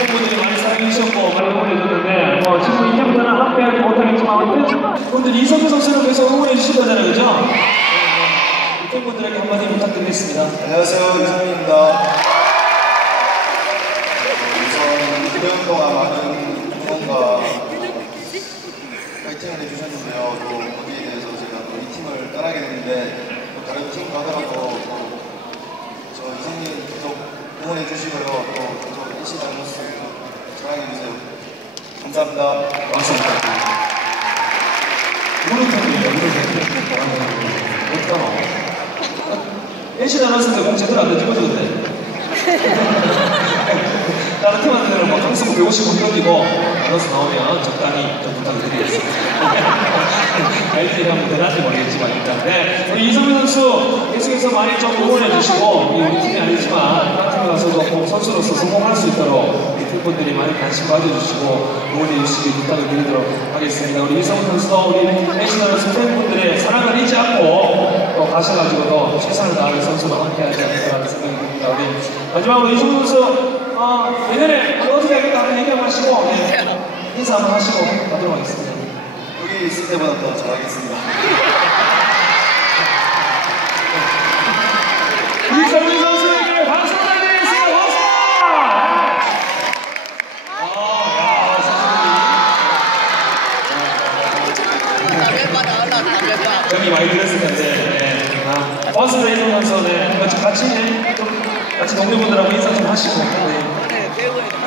팬분들이 많이 사랑해주셨고 많이 응원해줬는데 뭐 지금 이때부터는 함께하지 못하겠지만 팬분들이 이성규 선수를 계속 응원해주신다잖아요 그죠? 네, 네. 팬분들에게 한마디 부탁드리겠습니다 안녕하세요 이성민입니다. 우선 9년 동안 많은 응원과 파이팅을 해주셨는데요. 또 거기에 대해서 제가 또 이 팀을 떠나게 됐는데 또 다른 팀 가더라도 또저 이성민 계속 응원해 주시고요. 또 계속 NC 다이노스 사랑해 주세요. 감사합니다. 누구 팬이에요? 누구 팬이에요? 어떡하노? NC 나눴을 때공 제대로 안 던지거든 근데 다른 팀한테는 뭐 강수구 150원 던지고 나눠서 나오면 적당히 좀 부탁드리겠습니다 알지 한번 되는지 모르겠지만 일단 네 우리 이성민 선수 계속해서 많이 좀 응원해 주시고 우리 팀이 아니지만 다른 팀에 가서도 꼭 선수로서 성공할 수 있도록 우리 팀분들이 많이 관심 가져주시고 응원해 주시기 부탁을 드리도록 하겠습니다. 우리 이성민 선수도 우리 내셔널 팬분들의 사랑을 잊지 않고 또 가셔가지고도 최선을 다하는 선수로 함께 하지 않을까 생각이 듭니다. 우리 마지막으로 이성민 선수 어, 내년에 어떻게 할까 한번 얘기 한번 하시고 네, 인사 한번 하시고 가도록 하겠습니다. 여기 있을 때보다 더 잘하겠습니다. 얘기 많이 들었을 텐데 네. 아, 버스를 해주면서 네. 같이 같이, 같이 동료분들하고 인사 좀 하시고 네. 네, 배우